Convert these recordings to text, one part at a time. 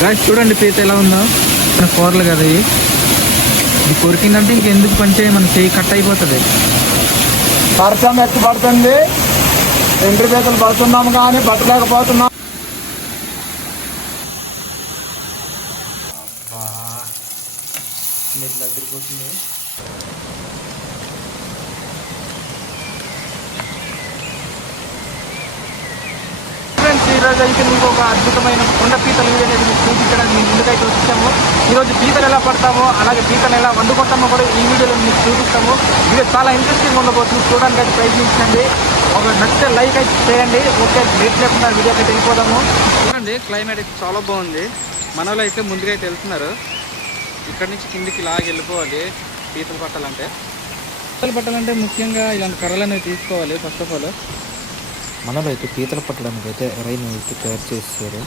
Guys చూడండి పీత ఎలా ఉందో, మన కూరలు కదా ఇది కొరికిందంటే ఇంకెందుకు పనిచేయ, మన చేయి కట్ అయిపోతుంది. వర్షం ఎత్తు పడుతుంది, ఎండ్రి పీతలు పడుతున్నాము కానీ పట్టలేకపోతున్నాం. అదిరిపోతుంది. ఈరోజు అయితే మీకు ఒక అద్భుతమైన కొండ పీతల వీడియో అనేది మీకు చూపించడానికి మేము ముందుకైతే వచ్చాము. ఈరోజు పీతలు ఎలా పడతామో అలాగే పీతలు ఎలా వండుకుంటామో కూడా ఈ వీడియోలో మీకు చూపిస్తాము. వీడియో చాలా ఇంట్రెస్టింగ్ ఉండబోతుంది, చూడడానికి అయితే ప్రయత్నించండి. ఒక నచ్చితే లైక్ అయితే చేయండి. ఓకే, లేట్ లేకుండా వీడియోకి అయితే వెళ్ళిపోదాము. చూడండి క్లైమేట్ అయితే చాలా బాగుంది. మన వాళ్ళు అయితే ముందుగా అయితే వెళ్తున్నారు. ఇక్కడ నుంచి కిందికి లాగి వెళ్ళిపోవాలి పీతలు పట్టాలంటే ముఖ్యంగా ఇలాంటి కర్రలు అనేవి తీసుకోవాలి. ఫస్ట్ ఆఫ్ ఆల్ మనలో అయితే పీతలు పట్టడానికి అయితే రైన్ అయితే తయారు చేస్తారు.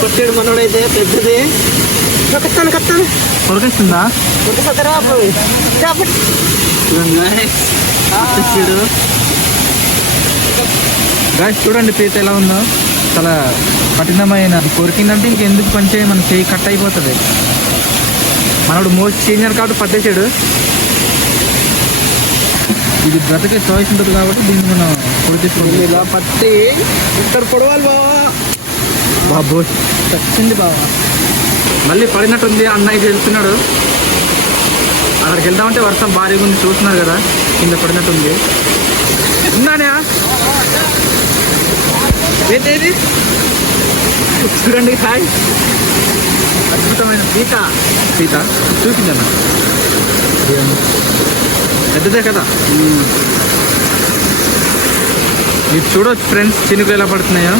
కొట్టాడు మనోడైతే పెద్దది కొరకేస్తుందా చూడండి పీత ఎలా ఉందో, చాలా కఠినమైన. కొరికిందంటే ఇంకెందుకు పనిచేయ, మన చేయి కట్ అయిపోతుంది. మనోడు మోస్ట్ సీనియర్ కాబట్టి పట్టేసాడు. ఇది బ్రతకే చాయిస్ ఉంటుంది కాబట్టి దీన్ని మనం కొరికేసుకోవాలి. ఇలా పట్టి ఇక్కడ పొడవాలి బాబు చచ్చింది బాబా. మళ్ళీ పడినట్టుంది, అన్నయ్య వెళ్తున్నాడు. అక్కడికి వెళ్దామంటే వర్షం భారీగా ఉంది, చూస్తున్నారు కదా కింద పడినట్టుంది. ఉన్నానే ఏంటేది చూడండి. హాయ్, అద్భుతమైన పీత చూపించన్న, పెద్దదే కదా. మీరు చూడవచ్చు ఫ్రెండ్స్ చినుకులు ఎలా పడుతున్నాయో.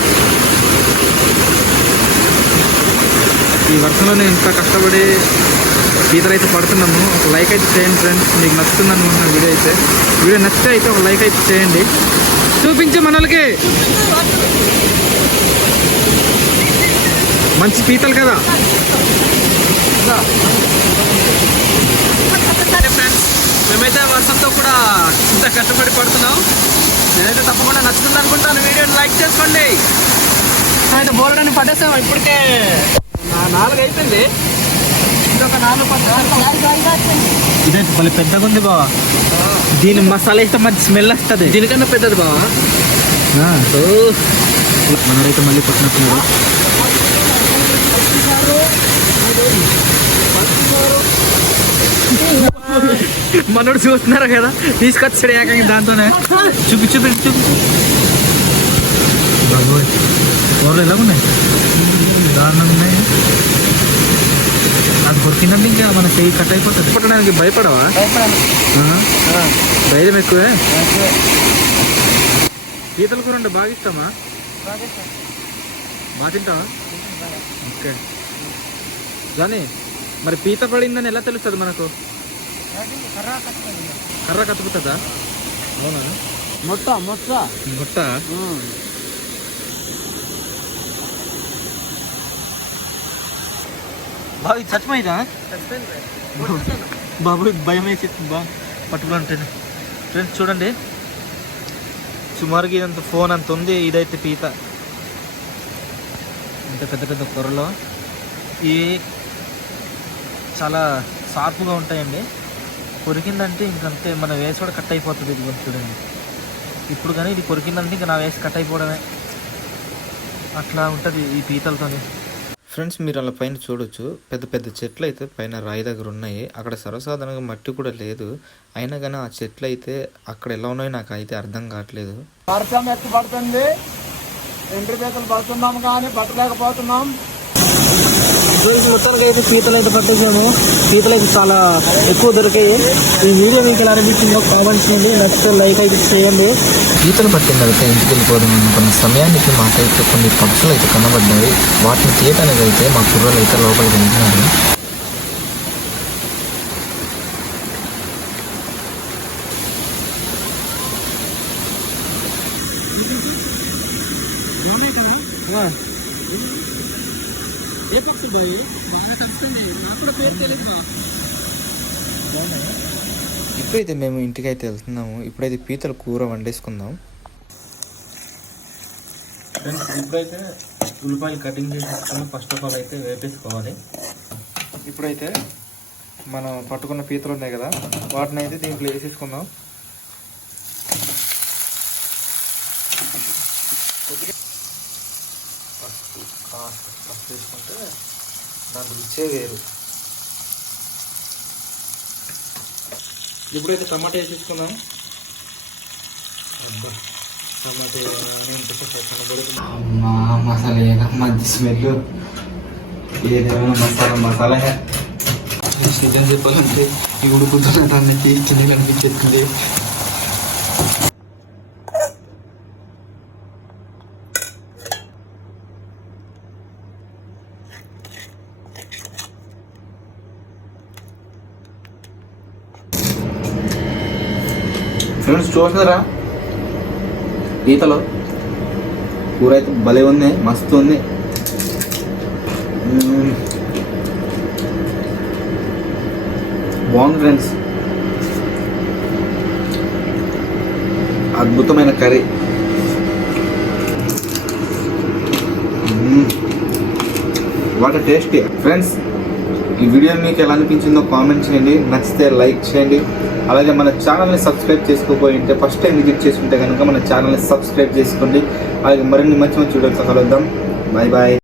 ఈ వర్షంలో నేను ఇంత కష్టపడి పీతలు అయితే పడుతున్నాము. ఒక లైక్ అయితే చేయండి ఫ్రెండ్స్, మీకు నచ్చుతుంది అనుకుంటున్నాను వీడియో అయితే. వీడియో నచ్చితే అయితే ఒక లైక్ అయితే చేయండి. చూపించే మన వాళ్ళకి మంచి పీతలు కదా. ఫ్రెండ్స్ మేమైతే వర్షంతో కూడా ఇంత కష్టపడి పడుతున్నాం. నేనైతే తప్పకుండా నచ్చుతుంది అనుకుంటాను. వీడియోని లైక్ చేసుకోండి. అయితే బోర్డని పట్టేసాము. ఇప్పటికే 4 అయిపోయింది, ఇంకొక 4 ఇదే మళ్ళీ పెద్దగా ఉంది బావా. దీని మసాలా ఇస్తే మంచి స్మెల్ వస్తుంది. దీనికన్నా పెద్దది బావా. మనరైతే మళ్ళీ పట్టినట్టున్నారు. మనోడు చూస్తున్నారు కదా, తీసుకొచ్చాడు ఏకంగా దాంతోనే. చూపించు బాబోయ్, కూరలు ఎలా ఉన్నాయి, దారుణంగా ఉన్నాయి. అది కొరికిందంటే ఇంకా మన చెయ్యి కట్ అయిపోతుంది. పట్టడానికి భయపడవా? ధైర్యం ఎక్కువే. పీతల కూర అంటే బాగా ఇష్టమా? బాగా తింటావా? ఓకే కానీ మరి పీత పడిందని ఎలా తెలుస్తుంది మనకు? కర్ర కతుకుతుందా? అవునా? మొట్ట బాగా చచ్చిపోయిందా బాబు? భయం వేసి పట్టుకుంటే ఫ్రెండ్స్ చూడండి, సుమారుగా ఇదంత ఫోన్ అంత ఉంది. ఇదైతే పీత ఇంత పెద్ద కూరలో ఇవి చాలా షార్ప్గా ఉంటాయండి. కొరికిందంటే ఇంకంతే, మన వేసి కూడా కట్ అయిపోతుంది. ఇది చూడండి, ఇప్పుడు కానీ ఇది కొరికిందంటే ఇంకా నా వేసి కట్ అయిపోవడమే. అట్లా ఉంటుంది ఈ పీతలతోని. ఫ్రెండ్స్ మీరు అలా పైన చూడొచ్చు, పెద్ద చెట్లు అయితే పైన రాయి దగ్గర ఉన్నాయి. అక్కడ సర్వసాధారణంగా మట్టి కూడా లేదు. అయినా కానీ ఆ చెట్లు అయితే అక్కడ ఎలా ఉన్నాయో నాకు అయితే అర్థం కావట్లేదు. వర్షం ఎత్తు పడుతుంది, ఎండ్రి పీతలు పడుతున్నాము కానీ పట్టలేకపోతున్నాం. మొత్తానికి అయితే పీతలు అయితే పట్టేసాము. పీతలు అయితే చాలా ఎక్కువ దొరికాయి. ఈ వీడియో మీకు ఎలా అనిపించిందో కామెంట్స్ చేయండి, నచ్చితే లైక్ అయితే చేయండి. పీతలు పట్టిన తర్వాత ఇంటికి వెళ్ళిపోదాం అనుకున్న సమయానికి మాకైతే కొన్ని పక్షులు అయితే కనబడ్డాయి. వాటిని తీయటానికి అయితే మా కుర్రలు అయితే లోపలికి వెళ్తున్నారు. ఏ పక్షులు బాయ్? బాగా కలుస్తుంది, నాకు కూడా పేరు తెలియదు. ఇప్పుడైతే మేము ఇంటికి అయితే వెళ్తున్నాము. ఇప్పుడైతే పీతల కూర వండేసుకుందాం. ఫ్రెండ్స్ ఇప్పుడైతే ఉల్లిపాయలు కటింగ్ చేసేసుకొని ఫస్ట్ ఆఫ్ ఆల్ అయితే వేపేసుకోవాలి. ఇప్పుడైతే మనం పట్టుకున్న పీతలు ఉన్నాయి కదా, వాటిని అయితే దీంట్లో వేసేసుకుందాం. ఫస్ట్ వేసుకుంటే దాని రుచే వేరు. ఇప్పుడైతే టమాటా వేసేసుకుందాం. మసాలా ఏదమ్మా మంచి స్మెల్, ఏదేమైనా మసాలా నిజం చెప్పాలంటే ఈ ఉడుకుతున్నటానికి చిన్నగా అనిపించేస్తుంది. ఫ్రెండ్స్ చూస్తున్నారా, పీతలో కూర అయితే భలే ఉంది, మస్తు ఉంది. బాగుంది ఫ్రెండ్స్, అద్భుతమైన కర్రీ. What tasty. ఫ్రెండ్స్ ఈ వీడియో మీకు ఎలా అనిపించిందో కామెంట్ చేయండి, నచ్చితే లైక్ చేయండి. అలాగే మన ఛానల్ని సబ్స్క్రైబ్ చేసుకోకపోయి ఉంటే ఫస్ట్ టైం విజిట్ చేస్తుంటే కనుక మన ఛానల్ని సబ్స్క్రైబ్ చేసుకోండి. అలాగే మరిన్ని మంచి మంచి వీడియోస్ కలుద్దాం. Bye bye.